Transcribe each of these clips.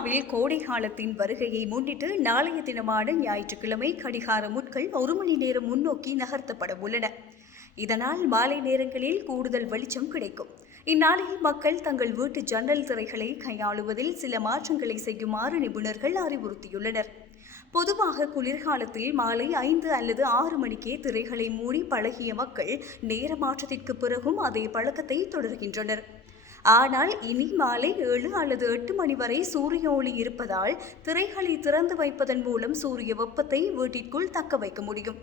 இந்தியாவில் கோடை காலத்தின் வருகையை முன்னிட்டு நாளைய தினமான ஞாயிற்றுக்கிழமை கடிகார முட்கள் 1 மணி நேரம் முன்னோக்கி நகர்த்தப்பட உள்ளன. இதனால் மாலை நேரங்களில் கூடுதல் வெளிச்சம் கிடைக்கும். இந்நாளில் மக்கள் தங்கள் வீட்டு ஜன்னல் திரைகளை கையாளுவதில் சில மாற்றங்களை செய்யுமாறு நிபுணர்கள் அறிவுறுத்தியுள்ளனர். பொதுவாக குளிர்காலத்தில் மாலை 5 அல்லது 6 மணிக்கே திரைகளை மூடி பழகிய மக்கள் நேர மாற்றத்திற்கு பிறகும் அதே பழக்கத்தை தொடர்கின்றனர். ஆனால் இனி மாலை 7 அல்லது 8 மணி வரை சூரிய ஒளி இருப்பதால் திரைகளை திறந்து வைப்பதன் மூலம் சூரிய வெப்பத்தை வீட்டிற்குள் தக்க வைக்க முடியும்.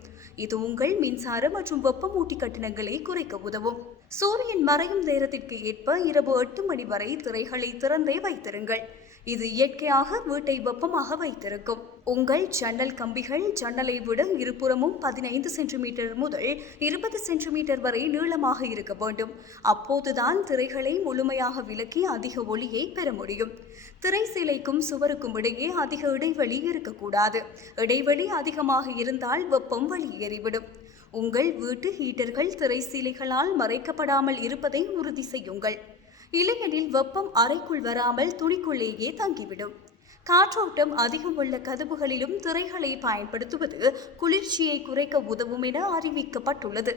இது உங்கள் மின்சார மற்றும் வெப்பமூட்டி கட்டணங்களை குறைக்க உதவும். சூரியன் மறையும் நேரத்திற்கு ஏற்ப இரவு 8 மணி வரை திரைகளை திறந்தே வைத்திருங்கள். இது இயற்கையாக வீட்டை வெப்பமாக வைத்திருக்கும். உங்கள் ஜன்னல் கம்பிகள் ஜன்னலை விட இருபுறமும் 15 சென்டிமீட்டர் முதல் 20 சென்டிமீட்டர் வரை நீளமாக இருக்க வேண்டும். அப்போதுதான் திரைகளை முழுமையாக விலக்கி அதிக ஒளியை பெற முடியும். திரை சீலைக்கும் சுவருக்கும் இடையே அதிக இடைவெளி இருக்கக்கூடாது. இடைவெளி அதிகமாக இருந்தால் வெப்பம் வெளியேறிவிடும். உங்கள் வீட்டு ஹீட்டர்கள் திரை சீலைகளால் மறைக்கப்படாமல் இருப்பதை உறுதி செய்யுங்கள். இல்லையெனில் வெப்பம் அறைக்குள் வராமல் துணிக்குள்ளேயே தங்கிவிடும். காற்றோட்டம் அதிகம் உள்ள கதவுகளிலும் திரைகளை பயன்படுத்துவது குளிர்ச்சியை குறைக்க உதவும் என அறிவிக்கப்பட்டுள்ளது.